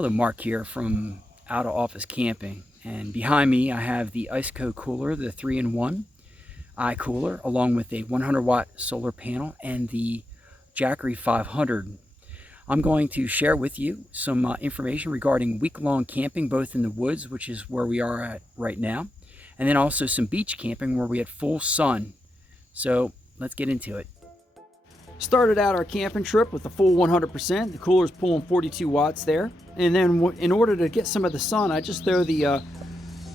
Hello, Mark here from Out of Office Camping, and behind me I have the IceCo cooler, the 3-in-1 Icooler, along with a 100-watt solar panel and the Jackery 500. I'm going to share with you some information regarding week-long camping, both in the woods, which is where we are at right now, and then also some beach camping where we had full sun. So let's get into it. Started out our camping trip with the full 100%. The cooler's pulling 42 watts there. And then in order to get some of the sun, I just throw the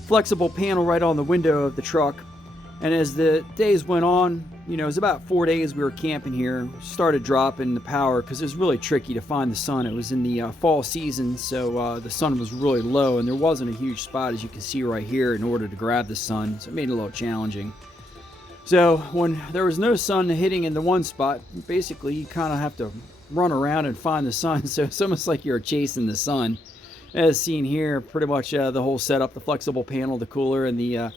flexible panel right on the window of the truck. And as the days went on, you know, it was about 4 days we were camping here, started dropping the power because it was really tricky to find the sun. It was in the fall season, so the sun was really low and there wasn't a huge spot, as you can see right here, in order to grab the sun. So it made it a little challenging. So when there was no sun hitting in the one spot, basically you kind of have to run around and find the sun. So it's almost like you're chasing the sun. As seen here, pretty much the whole setup, the flexible panel, the cooler, and the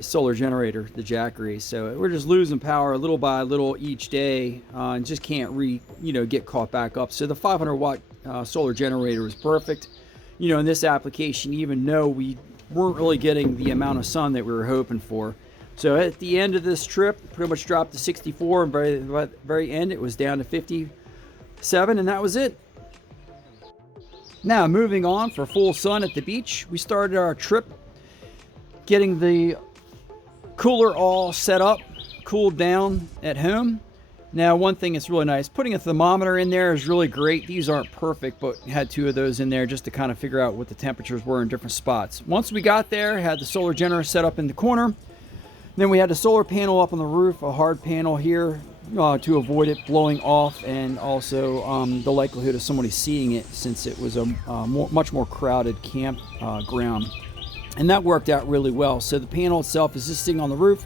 solar generator, the Jackery. So we're just losing power little by little each day, and just can't get caught back up. So the 500-watt solar generator was perfect. You know, in this application, even though we weren't really getting the amount of sun that we were hoping for. So at the end of this trip, pretty much dropped to 64, and by the very end, it was down to 57, and that was it. Now, moving on for full sun at the beach, we started our trip getting the cooler all set up, cooled down at home. Now, one thing that's really nice, putting a thermometer in there is really great. These aren't perfect, but had 2 of those in there just to kind of figure out what the temperatures were in different spots. Once we got there, had the solar generator set up in the corner. Then we had the solar panel up on the roof, a hard panel here to avoid it blowing off, and also the likelihood of somebody seeing it, since it was a much more crowded camp ground. And that worked out really well. So the panel itself is just sitting on the roof,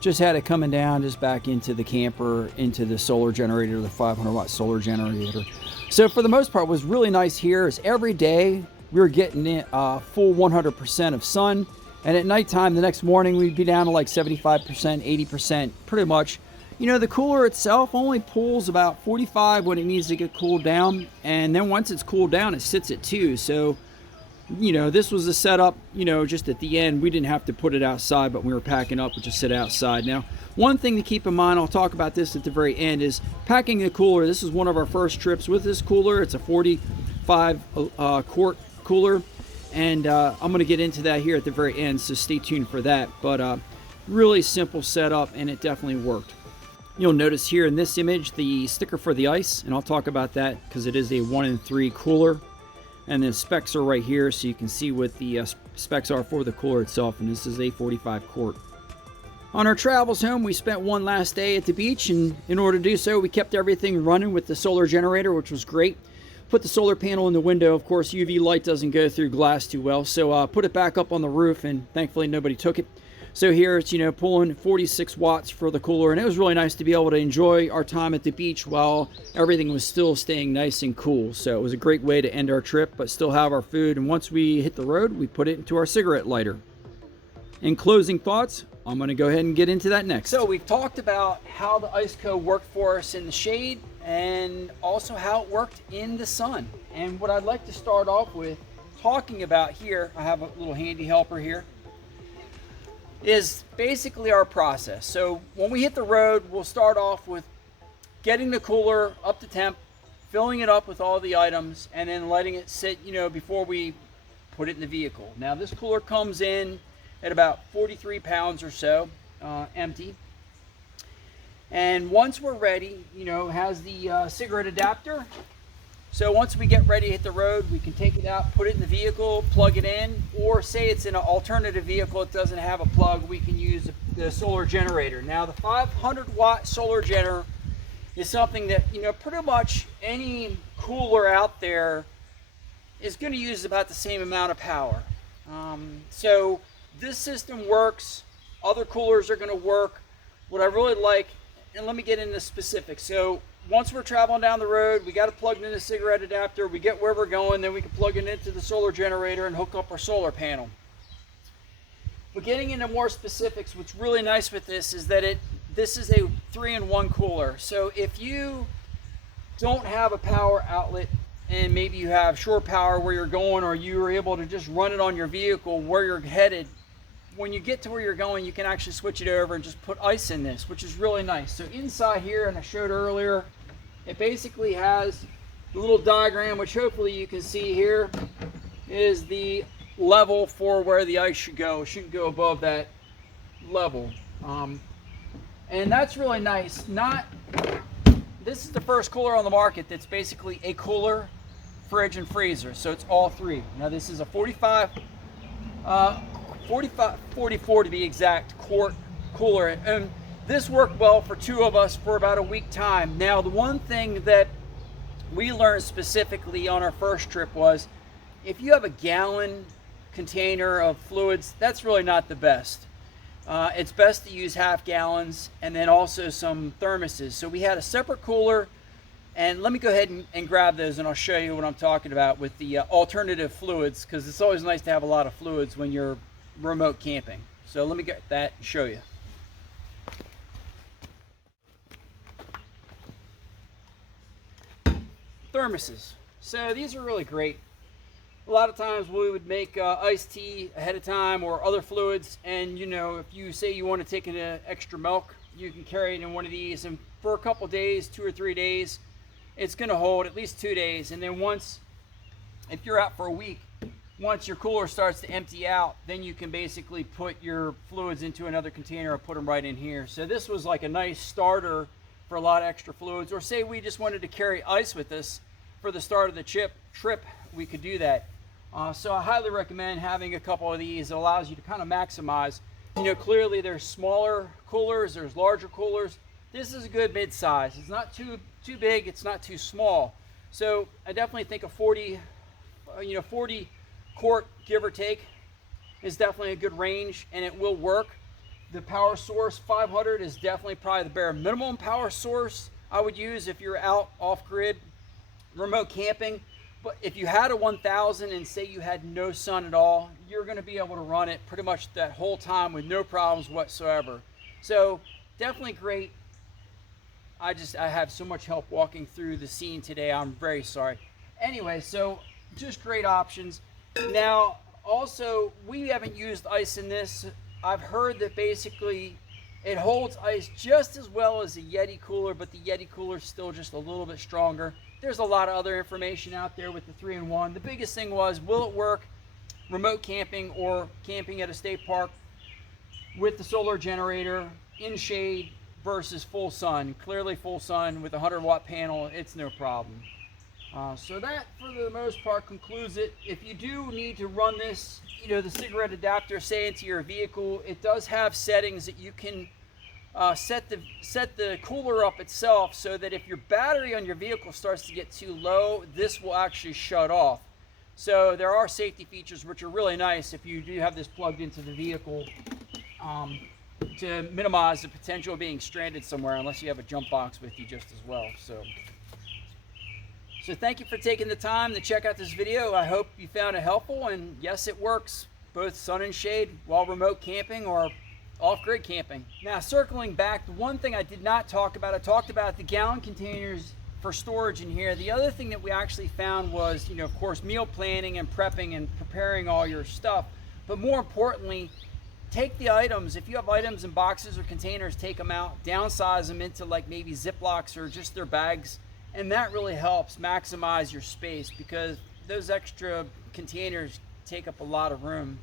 just had it coming down just back into the camper, into the solar generator, the 500-watt solar generator. So for the most part, what was really nice here is every day we were getting full 100% of sun. And at nighttime, the next morning, we'd be down to like 75%, 80%, pretty much. You know, the cooler itself only pulls about 45 when it needs to get cooled down. And then once it's cooled down, it sits at 2. So, you know, this was a setup, you know, just at the end. We didn't have to put it outside, but when we were packing up, we just sit outside. Now, one thing to keep in mind, I'll talk about this at the very end, is packing the cooler. This is one of our first trips with this cooler. It's a 45 quart cooler. And I'm going to get into that here at the very end, so stay tuned for that. But really simple setup, and it definitely worked. You'll notice here in this image the sticker for the ice, and I'll talk about that because it is a 1-in-3 cooler. And the specs are right here, so you can see what the specs are for the cooler itself, and this is a 45 quart. On our travels home, we spent one last day at the beach, and in order to do so, we kept everything running with the solar generator, which was great. Put the solar panel in the window. Of course, UV light doesn't go through glass too well, so put it back up on the roof, and thankfully nobody took it. So here it's, you know, pulling 46 watts for the cooler, and it was really nice to be able to enjoy our time at the beach while everything was still staying nice and cool. So it was a great way to end our trip, but still have our food, and once we hit the road, we put it into our cigarette lighter. In closing thoughts, I'm going to go ahead and get into that next. So we've talked about how the IceCo worked for us in the shade, and also how it worked in the sun. And what I'd like to start off with talking about here, I have a little handy helper here, is basically our process. So when we hit the road, we'll start off with getting the cooler up to temp, filling it up with all the items, and then letting it sit, you know, before we put it in the vehicle. Now this cooler comes in at about 43 pounds or so, empty. And once we're ready, you know, it has the cigarette adapter. So once we get ready to hit the road, we can take it out, put it in the vehicle, plug it in, or say it's in an alternative vehicle, it doesn't have a plug, we can use the solar generator. Now the 500-watt solar generator is something that, you know, pretty much any cooler out there is going to use about the same amount of power. So this system works, other coolers are going to work. What I really like, and let me get into specifics. So once we're traveling down the road, we got to plug in the cigarette adapter, we get where we're going, then we can plug it into the solar generator and hook up our solar panel. But getting into more specifics, what's really nice with this is that this is a 3-in-1 cooler. So if you don't have a power outlet and maybe you have shore power where you're going, or you are able to just run it on your vehicle where you're headed, when you get to where you're going, you can actually switch it over and just put ice in this, which is really nice. So inside here, and I showed earlier, it basically has the little diagram, which hopefully you can see here, is the level for where the ice should go. It shouldn't go above that level. And that's really nice. This is the first cooler on the market that's basically a cooler, fridge, and freezer. So it's all three. Now this is a 44 to be exact, quart cooler. And this worked well for two of us for about a week time. Now the one thing that we learned specifically on our first trip was, if you have a gallon container of fluids, that's really not the best. It's best to use half gallons, and then also some thermoses. So we had a separate cooler, and let me go ahead and grab those, and I'll show you what I'm talking about with the alternative fluids, because it's always nice to have a lot of fluids when you're remote camping. So let me get that and show you. Thermoses. So these are really great. A lot of times we would make iced tea ahead of time, or other fluids, and you know, if you say you want to take in extra milk, you can carry it in one of these, and for a couple days, 2 or 3 days, it's going to hold at least 2 days. And then once, if you're out for a week, once your cooler starts to empty out, then you can basically put your fluids into another container or put them right in here. So this was like a nice starter for a lot of extra fluids. Or say we just wanted to carry ice with us for the start of the trip, we could do that. So I highly recommend having a couple of these. It allows you to kind of maximize. You know, clearly there's smaller coolers, there's larger coolers. This is a good mid-size. It's not too big, it's not too small. So I definitely think a 40 quart, give or take, is definitely a good range, and it will work. The power source 500 is definitely probably the bare minimum power source I would use if you're out off-grid remote camping. But if you had a 1000 and say you had no sun at all, you're going to be able to run it pretty much that whole time with no problems whatsoever. So definitely great. I have so much help walking through the scene today. I'm very sorry. Anyway, so just great options. Now, also, we haven't used ice in this. I've heard that basically it holds ice just as well as a Yeti cooler, but the Yeti cooler is still just a little bit stronger. There's a lot of other information out there with the 3-in-1. The biggest thing was, will it work remote camping or camping at a state park with the solar generator in shade versus full sun? Clearly full sun with a 100-watt panel, it's no problem. So that, for the most part, concludes it. If you do need to run this, you know, the cigarette adapter, say, into your vehicle, it does have settings that you can set the cooler up itself, so that if your battery on your vehicle starts to get too low, this will actually shut off. So there are safety features which are really nice if you do have this plugged into the vehicle, to minimize the potential of being stranded somewhere, unless you have a jump box with you just as well. So thank you for taking the time to check out this video. I hope you found it helpful, and yes, it works, both sun and shade while remote camping or off-grid camping. Now, circling back, the one thing I did not talk about, I talked about the gallon containers for storage in here. The other thing that we actually found was, you know, of course, meal planning and prepping and preparing all your stuff. But more importantly, take the items. If you have items in boxes or containers, take them out, downsize them into like maybe Ziplocs or just their bags. And that really helps maximize your space, because those extra containers take up a lot of room.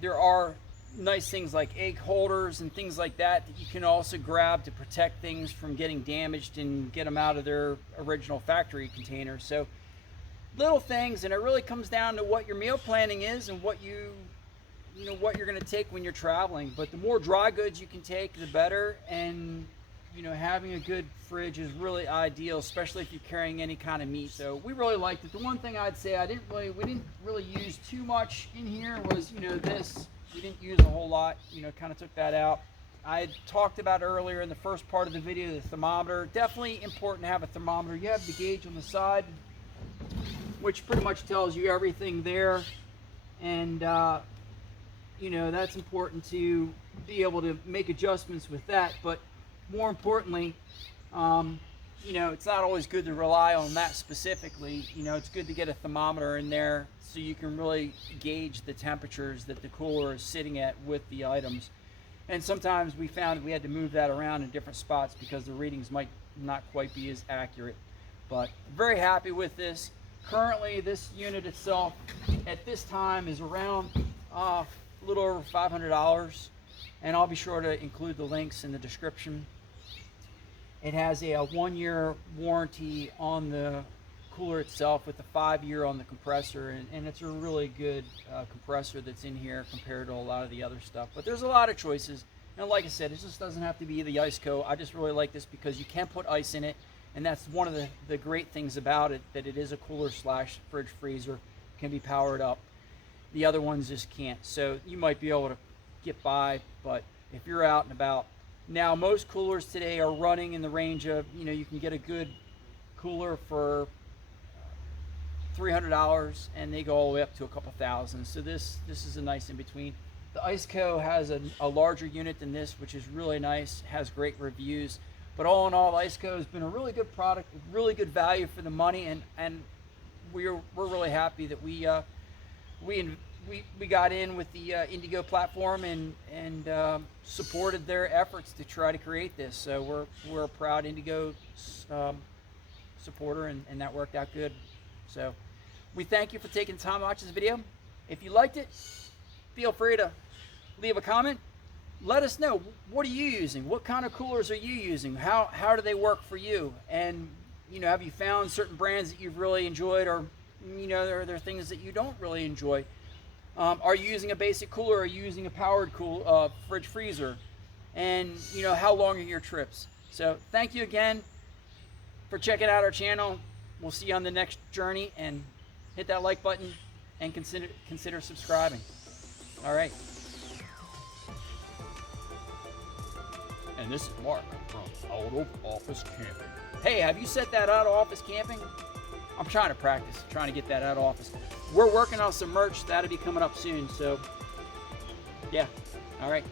There are nice things like egg holders and things like that you can also grab to protect things from getting damaged and get them out of their original factory containers. So little things, and it really comes down to what your meal planning is and what what you're going to take when you're traveling. But the more dry goods you can take, the better. And having a good fridge is really ideal, especially if you're carrying any kind of meat. So we really liked it. The one thing I'd say we didn't really use too much in here was this. We didn't use a whole lot, kind of took that out. I had talked about earlier in the first part of the video, the thermometer. Definitely important to have a thermometer. You have the gauge on the side, which pretty much tells you everything there. And, that's important to be able to make adjustments with that. But more importantly, you know, it's not always good to rely on that specifically. You know, it's good to get a thermometer in there so you can really gauge the temperatures that the cooler is sitting at with the items. And sometimes we found that we had to move that around in different spots because the readings might not quite be as accurate. But very happy with this. Currently, this unit itself at this time is around a little over $500, and I'll be sure to include the links in the description. It has a 1-year warranty on the cooler itself with a 5-year on the compressor, and it's a really good compressor that's in here compared to a lot of the other stuff. But there's a lot of choices, and like I said, it just doesn't have to be the IceCo. I just really like this because you can put ice in it, and that's one of the great things about it, that it is a cooler slash fridge freezer, can be powered up. The other ones just can't. So you might be able to get by, but if you're out and about. Now, most coolers today are running in the range of, you know, you can get a good cooler for $300, and they go all the way up to a couple thousand. So this is a nice in between. The IceCo has a larger unit than this, which is really nice, has great reviews. But all in all, IceCo has been a really good product, really good value for the money, and we're really happy that we got in with the Indigo platform and supported their efforts to try to create this. So we're a proud Indigo supporter, and that worked out good. So we thank you for taking the time to watch this video. If you liked it, feel free to leave a comment. Let us know, what are you using? What kind of coolers are you using? How do they work for you? And, you know, have you found certain brands that you've really enjoyed, or, you know, are there things that you don't really enjoy? Are you using a basic cooler? Are you using a powered fridge freezer? And, you know, how long are your trips? So thank you again for checking out our channel. We'll see you on the next journey, and hit that like button and consider subscribing. All right. And this is Mark from Out of Office Camping. Hey, have you set that out of office camping? I'm trying to practice, trying to get that out of office. We're working on some merch that'll be coming up soon. So, yeah. All right.